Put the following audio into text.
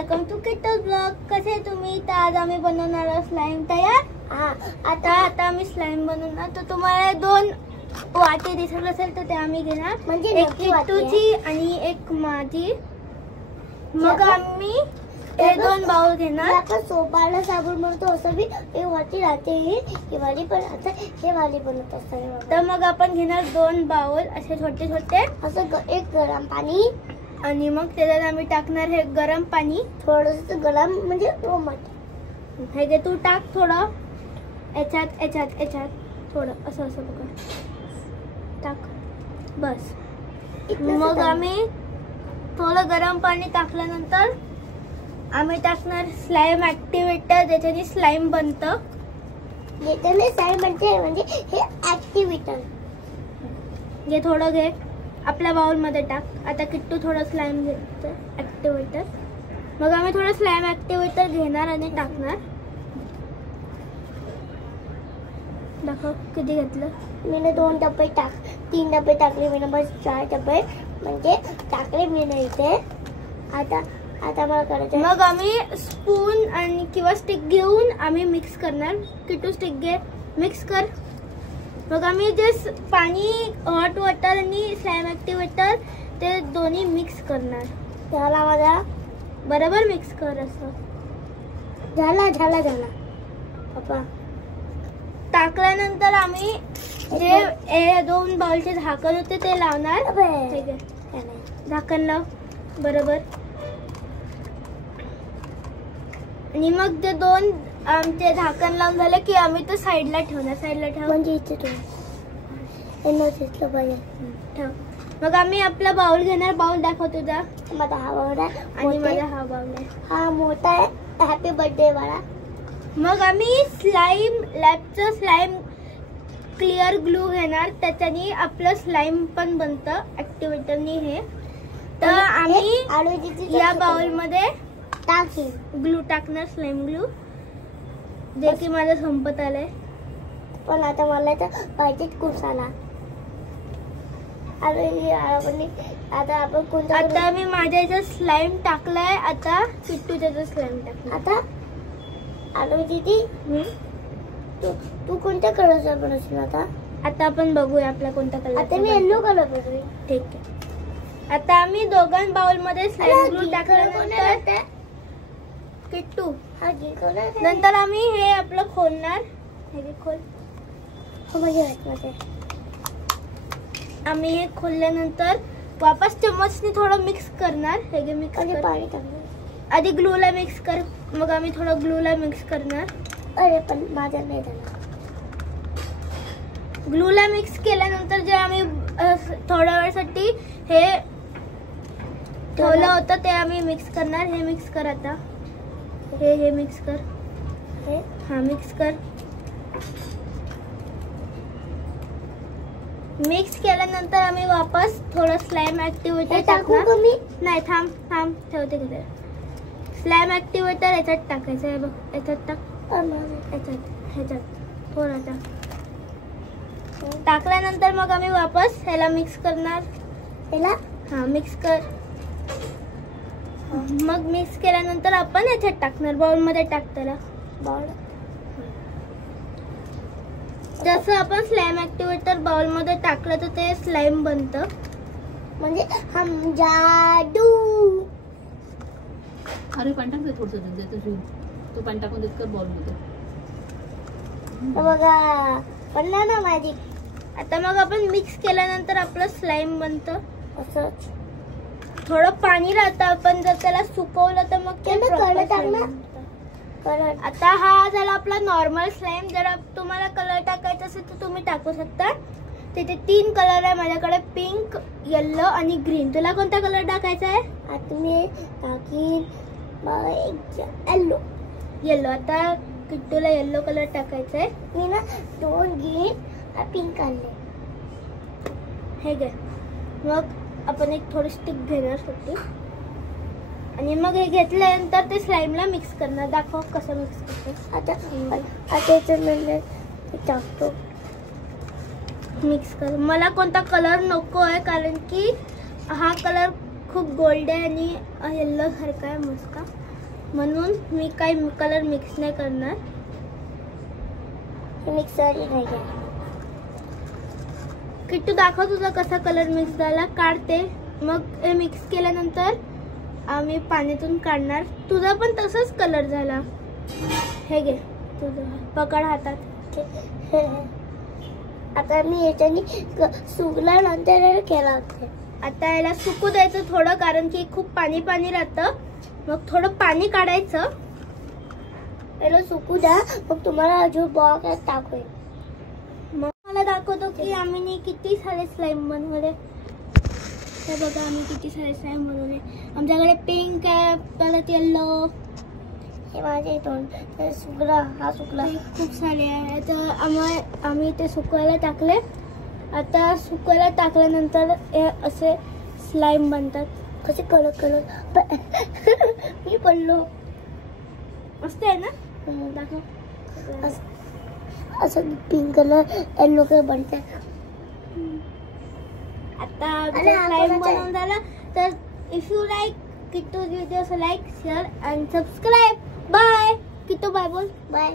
Welcome to किट्टूज blog. कसे तुम्ही? तर आज आम्ही बनवणार स्लाइम तयार. आता आम्ही स्लाइम बनवणार. तर तुम्हाला 2 वाटी दिसत असेल तर ते आम्ही घेणार, म्हणजे एक किट्टूची आणि एक माझी. मग आम्ही हे 2 बाउल घेणार. आपण सोपाला साबण बनवतो असं बी एक वाटी राहते, ही वाली पण आता हे वाली बनवत असतात. तर मग आपण घेणार 2 बाउल असे छोटे छोटे. असं एक गरम पाणी आणि मग त्याच्यात आम्ही टाकणार हे गरम पाणी. थोडस गरम म्हणजे रोमट. हे जे तू टाक थोडं याच्यात याच्यात याच्यात थोडं असं असं बघ टाक बस. मग आम्ही थोडं गरम पाणी टाकल्यानंतर आम्ही टाकणार स्लाइम ऍक्टिव्हेटर, ज्याच्याने स्लाइम बनतं. ज्याच्याने स्लाइम बनते म्हणजे हे ऍक्टिव्हेटर. हे थोडं घे आपल्या बाउल मध्ये टाक. आता किट्टू थोडं स्लाइम घेतं ऍक्टिव्हेटर. मग आम्ही थोडं स्लाइम ऍक्टिव्हेटर घेणार आणि टाकणार. दाखव किती घेतलं. मी 2 डबे 3 डबे टाकले. मी बस 4 डबे म्हणजे टाकले मी इथे. आता मला करायचं. मग आम्ही स्पून आणि किंवा स्टिक घेऊन आम्ही मिक्स करणार. किट्टू स्टिक घे, मिक्स कर. मग आम्ही जे पाणी, हॉट वॉटर आणि स्लाइम ऍक्टिव्हेटर ते दोन्ही मिक्स करणार. झाला माझा बरोबर मिक्स कर. असं झाला पप्पा. टाकल्यानंतर आम्ही जे 2 बाउलचे झाकण होते ते लावणार. ठीक आहे, झाकण लाव बरोबर. आणि मग ते 2 आमचे झाकण लावून झाले की आम्ही तो साईडला ठेवणार. साईडला ठेव म्हणजे इथे ठेव. मग आम्ही आपला बाउल घेणार. बाउल दाखव तुझा. माझा हा बाउल आहे आणि माझा हा बाउल आहे. हा मोठा आहे, हॅपी बर्थडे वाला. मग आम्ही स्लाइम लॅबचं स्लाइम क्लिअर ग्लू घेणार. त्याच्याने आपलं स्लाइम पण बनतं ऍक्टिव्हेटरनी. हे तर आम्ही या बाउल मध्ये ग्लू टाकणार, स्लाइम ग्लू, जे की माझं संपत आलंय. पण आता मला तर पाहिजेच खूप साला. आता मी माझ्या याच्यात स्लाइम टाकलाय. आता किट्टूच्या स्लाइम टाकणार. आता आलो दीदी, तू कोणत्या कलरचा बनवशील आता? आता आपण बघूया आपला कोणता कलर. आता मी येलो कलर बनवेन. ठीक आहे. आता आम्ही दोघां बाउल मध्ये स्लाइम ग्लू टाकल्यानंतर किट्टू नंतर आम्ही हे आपलं खोलणार. हे खोल. आम्ही हे खोलल्यानंतर वापस चम्मचने थोडं मिक्स करणार. हे मिक्स पाणी टाकणार. आधी ग्लूला मिक्स कर. मग आम्ही थोडं ग्लूला मिक्स करणार. अरे पण माझ्या नाही झालं. ग्लूला मिक्स केल्यानंतर जे आम्ही थोड्या वेळासाठी हे ठेवलं होतं ते आम्ही मिक्स करणार. हे मिक्स कर. आता हे मिक्स कर. हा मिक्स कर. मिक्स केल्यानंतर आम्ही वापस थोडं स्लाइम ऍक्टिव्हेटर टाकणार. नाही थांब ठेवते तिथे. स्लाइम ऍक्टिव्हेटर याच्यात टाकायचं आहे बघ. याच्यात टाक. ह्याच्यात थोडं टाकल्यानंतर मग आम्ही वापस ह्याला मिक्स करणार. हा मिक्स कर. मग मिक्स केल्यानंतर आपण याच्यात टाकणार. बाउल मध्ये टाक त्याला. बाउल जसं आपण स्लाइम ऍक्टिव्हेटर बाउल मध्ये टाकलं तर ते स्लाइम बनतं. म्हणजे हम जादू. अरे पाणी टाक थोडंसं. तो पाणी टाकून देत कर बाउल मध्ये. बघा पडला ना मॅजिक. आता मग आपण मिक्स केल्यानंतर आपलं स्लाइम बनतं. असंच थोडं पाणी राहतं. आपण जर त्याला सुकवलं तर मग ते कलर टाकणार. आता हा झाला आपला नॉर्मल स्लाइम. जर तुम्हाला कलर टाकायचा असेल तर तुम्ही टाकू शकता. तिथे 3 कलर आहे माझ्याकडे, पिंक, येल्लो आणि ग्रीन. तुला कोणता कलर टाकायचा आहे? आता मी टाकीन येल्लो. आता किट्टूला येल्लो कलर टाकायचा आहे. मी ना 2 ग्रीन पिंक आणले. हे घे. मग आपण एक थोडी स्टिक घेणार होती आणि मग हे घेतल्यानंतर ते स्लाइमला मिक्स करणार. दाखव कसं मिक्स करतो. आता टाकतो. मिक्स कर. मला कोणता कलर नको आहे कारण की हा कलर खूप गोल्ड आहे आणि येल्लो सारखा आहे मस्त. म्हणून मी काही कलर मिक्स नाही करणार. मिक्सर नाही घ्या. किट्टू दाखव तुझा कसा कलर मिक्स झाला. काढते. मग हे मिक्स केल्यानंतर आम्ही पाण्यातून काढणार. तुझा पण तसाच कलर झाला. हे घे तुझं, पकड हातात. आता मी याच्यानी सुकल्यानंतर केला होता. आता याला सुकू द्यायचं थोडं, कारण की खूप पाणी पाणी राहतं. मग थोडं पाणी काढायचं. याला सुकू द्या, मग तुम्हाला अजून बॉक्स टाकूया. मग मला दाखवतो की आम्ही किती सारे स्लाइम बनवले. तर बघा आम्ही किती सारे स्लाइम बनवले. आमच्याकडे पिंक आहे, परत येल्लो. हे माझे दोन सुकला, हा सुकला. खूप सारे आहे. तर आम्ही ते सुकवायला टाकले. आता सुकवायला टाकल्यानंतर हे असे स्लाइम बनतात. कसे कलर कलर मी पडलो. मस्त आहे ना. दाखव. असं पिंक कलर येलो कलर बनते. आता स्लाइम बनवून झाला. तर इफ यू लाईक किट्टूज video, so like, share and subscribe. Bye. Kittu bye बोल. बाय.